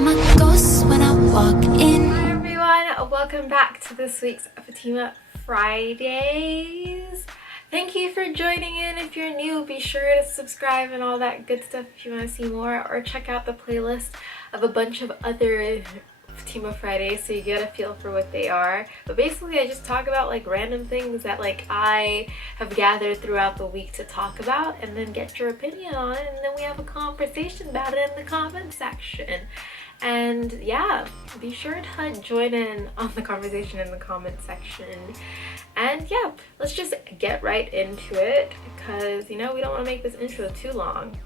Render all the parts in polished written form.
I'm a ghost when I walk in. Hi everyone, welcome back to this week's Fatima Fridays. Thank you for joining in. If you're new, be sure to subscribe and all that good stuff if you want to see more, or check out the playlist of a bunch of other Fatima Fridays so you get a feel for what they are. But basically I just talk about like random things that like I have gathered throughout the week to talk about, and then get your opinion on it, and then we have a conversation about it in the comment section. And yeah, be sure to join in on the conversation in the comment section. And yeah, let's just get right into it, because you know we don't want to make this intro too long.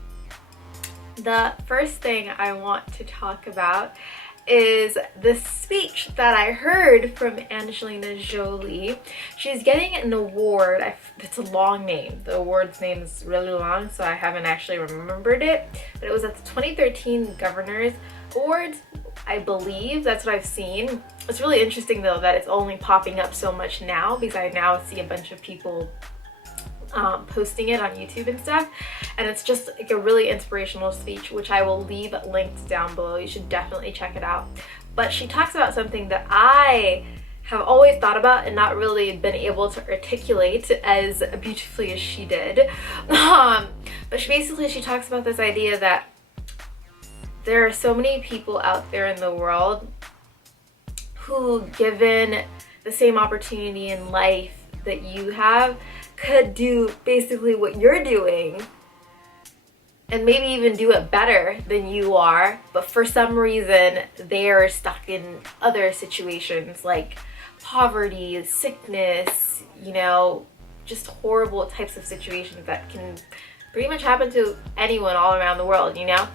The first thing I want to talk about is the speech that I heard from Angelina Jolie. She's getting an award. It's a long name. The award's name is really long, so I haven't actually remembered it. But it was at the 2013 Governors Awards, I believe. That's what I've seen. It's really interesting though that it's only popping up so much now, because I now see a bunch of people posting it on YouTube and stuff, and it's just like a really inspirational speech, which I will leave linked down below. You should definitely check it out. But she talks about something that I have always thought about and not really been able to articulate as beautifully as she did. But she talks about this idea that there are so many people out there in the world who, given the same opportunity in life that you have, could do basically what you're doing and maybe even do it better than you are, but for some reason they're stuck in other situations like poverty, sickness, you know, just horrible types of situations that can pretty much happen to anyone all around the world, you know.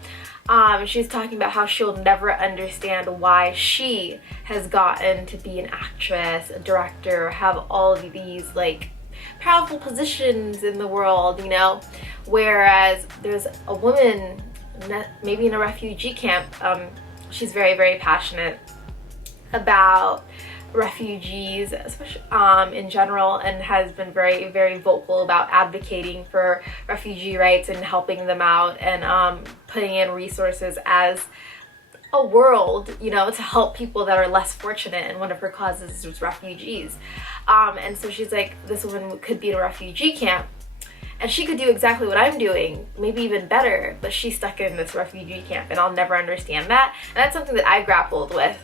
She's talking about how she'll never understand why she has gotten to be an actress, a director, have all of these like powerful positions in the world, you know, whereas there's a woman maybe in a refugee camp. She's very, very passionate about refugees, especially in general, and has been very, very vocal about advocating for refugee rights and helping them out, and putting in resources as a world, you know, to help people that are less fortunate. And one of her causes is refugees. And so she's like, this woman could be in a refugee camp and she could do exactly what I'm doing, maybe even better, but she's stuck in this refugee camp, and I'll never understand that. And that's something that I grappled with,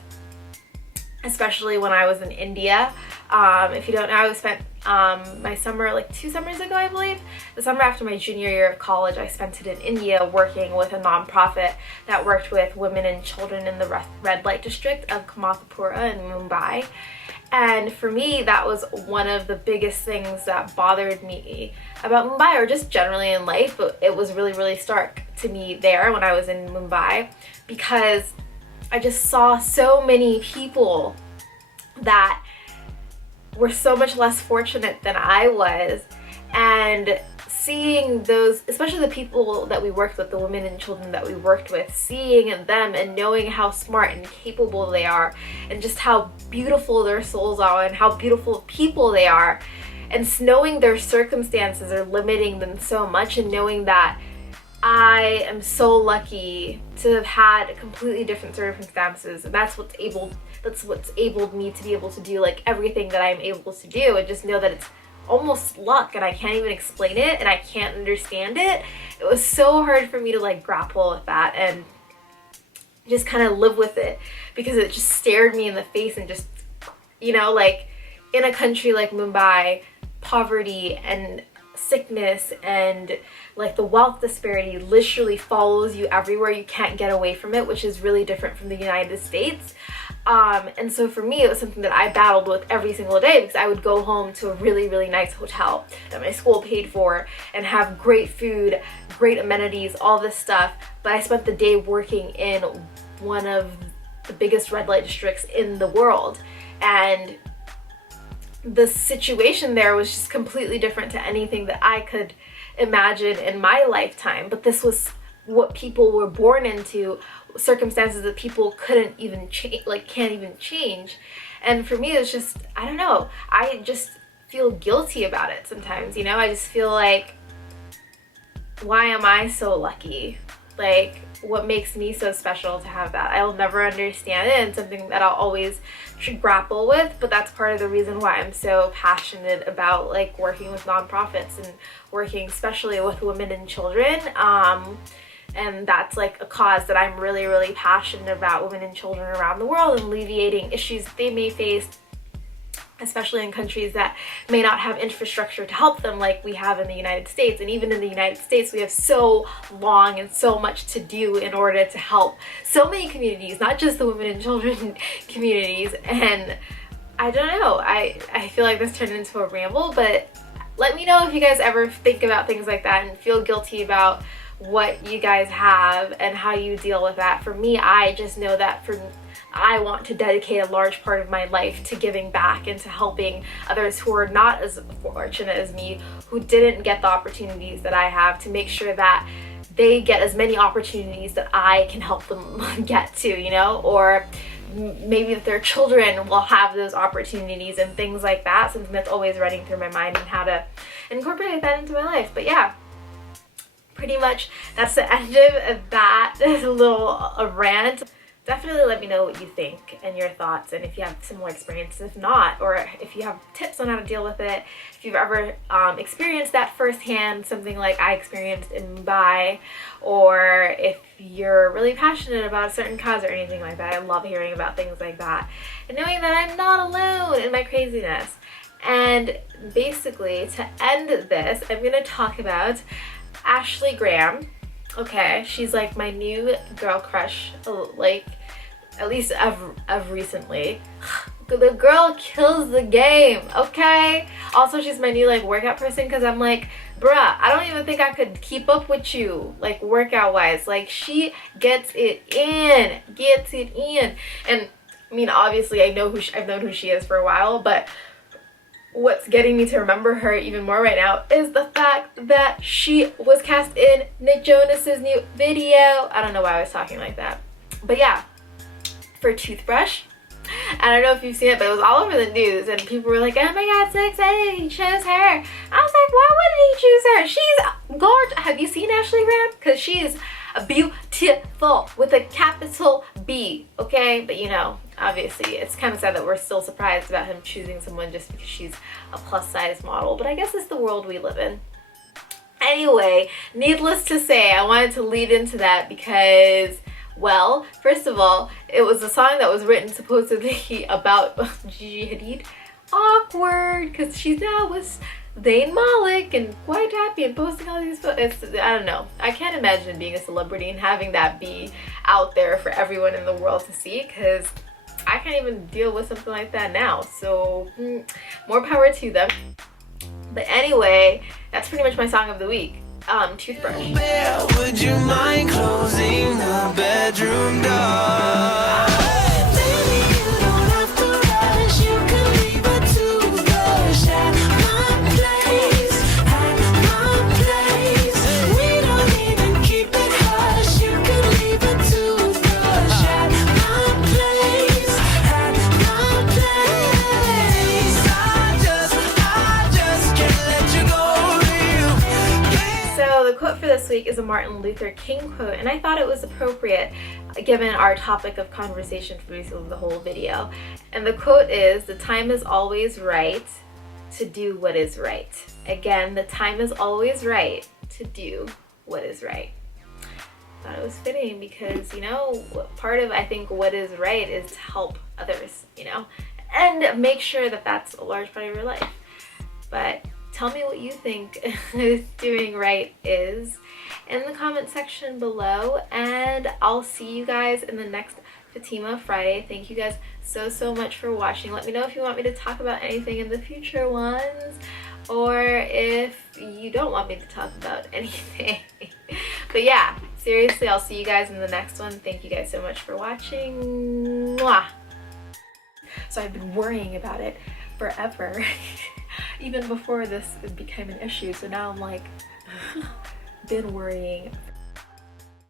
especially when I was in India. If you don't know, I spent my summer, like 2 summers ago, I believe. The summer after my junior year of college, I spent it in India working with a nonprofit that worked with women and children in the red light district of Kamathapura in Mumbai. And for me, that was one of the biggest things that bothered me about Mumbai, or just generally in life, but it was really, really stark to me there when I was in Mumbai, because I just saw so many people that were so much less fortunate than I was, and seeing those, especially the people that we worked with, the women and children that we worked with, seeing them and knowing how smart and capable they are, and just how beautiful their souls are and how beautiful people they are, and knowing their circumstances are limiting them so much, and knowing that I am so lucky to have had completely different circumstances, and that's what's enabled me to be able to do like everything that I'm able to do, and just know that it's almost luck and I can't even explain it and I can't understand it. It was so hard for me to like grapple with that and just kind of live with it, because it just stared me in the face, and just, you know, like in a country like Mumbai, poverty and sickness and like the wealth disparity literally follows you everywhere. You can't get away from it, which is really different from the United States. And so for me, it was something that I battled with every single day, because I would go home to a really, really nice hotel that my school paid for and have great food, great amenities, all this stuff. But I spent the day working in one of the biggest red light districts in the world. And the situation there was just completely different to anything that I could imagine in my lifetime. But this was what people were born into, circumstances that people couldn't even change, like can't even change. And for me, it's just, I don't know, I just feel guilty about it sometimes, you know. I just feel like, why am I so lucky? Like, what makes me so special to have that? I'll never understand it, and something that I'll always grapple with, but that's part of the reason why I'm so passionate about like working with nonprofits and working especially with women and children. And that's like a cause that I'm really, really passionate about, women and children around the world, and alleviating issues they may face, especially in countries that may not have infrastructure to help them like we have in the United States. And even in the United States, we have so long and so much to do in order to help so many communities, not just the women and children communities. And I don't know, I feel like this turned into a ramble, but let me know if you guys ever think about things like that and feel guilty about what you guys have and how you deal with that. For me, I just know that I want to dedicate a large part of my life to giving back and to helping others who are not as fortunate as me, who didn't get the opportunities that I have, to make sure that they get as many opportunities that I can help them get to, you know, or maybe that their children will have those opportunities and things like that. Something that's always running through my mind and how to incorporate that into my life. But yeah, pretty much that's the end of that little rant. Definitely let me know what you think and your thoughts, and if you have similar experiences. If not, or if you have tips on how to deal with it, if you've ever experienced that firsthand, something like I experienced in Mumbai, or if you're really passionate about a certain cause or anything like that. I love hearing about things like that and knowing that I'm not alone in my craziness. And basically, to end this, I'm going to talk about Ashley Graham. Okay, she's like my new girl crush, like at least of recently. The girl kills the game, okay? Also, she's my new like workout person, because I'm like, bruh, I don't even think I could keep up with you, like workout wise. Like, she gets it in. And I mean, obviously I've known who she is for a while, but what's getting me to remember her even more right now is the fact that she was cast in Nick Jonas's new video. I don't know why I was talking like that. But yeah, for Toothbrush. I don't know if you've seen it, but it was all over the news, and people were like, oh my god, so excited, he chose her. I was like, why would he choose her? She's gorgeous. Have you seen Ashley Graham? Because she's beautiful with a capital B, okay? But you know, obviously it's kind of sad that we're still surprised about him choosing someone just because she's a plus size model, but I guess it's the world we live in. Anyway, needless to say, I wanted to lead into that because, well, first of all, it was a song that was written supposedly about Gigi Hadid. Awkward, because she's now with Zayn Malik and quite happy and posting all these photos. I don't know. I can't imagine being a celebrity and having that be out there for everyone in the world to see, because I can't even deal with something like that now. So more power to them. But anyway, that's pretty much my song of the week. Toothbrush. Would you mind closing the bedroom door? This week is a Martin Luther King quote, and I thought it was appropriate given our topic of conversation for the whole video. And the quote is, "The time is always right to do what is right." Again, the time is always right to do what is right. I thought it was fitting because, you know, part of, I think, what is right is to help others, you know, and make sure that that's a large part of your life. But tell me what you think doing right is in the comment section below, and I'll see you guys in the next Fatima Friday. Thank you guys so much for watching. Let me know if you want me to talk about anything in the future ones, or if you don't want me to talk about anything. But yeah, seriously, I'll see you guys in the next one. Thank you guys so much for watching. Mwah! So I've been worrying about it forever. Even before this became an issue, so now I'm like, been worrying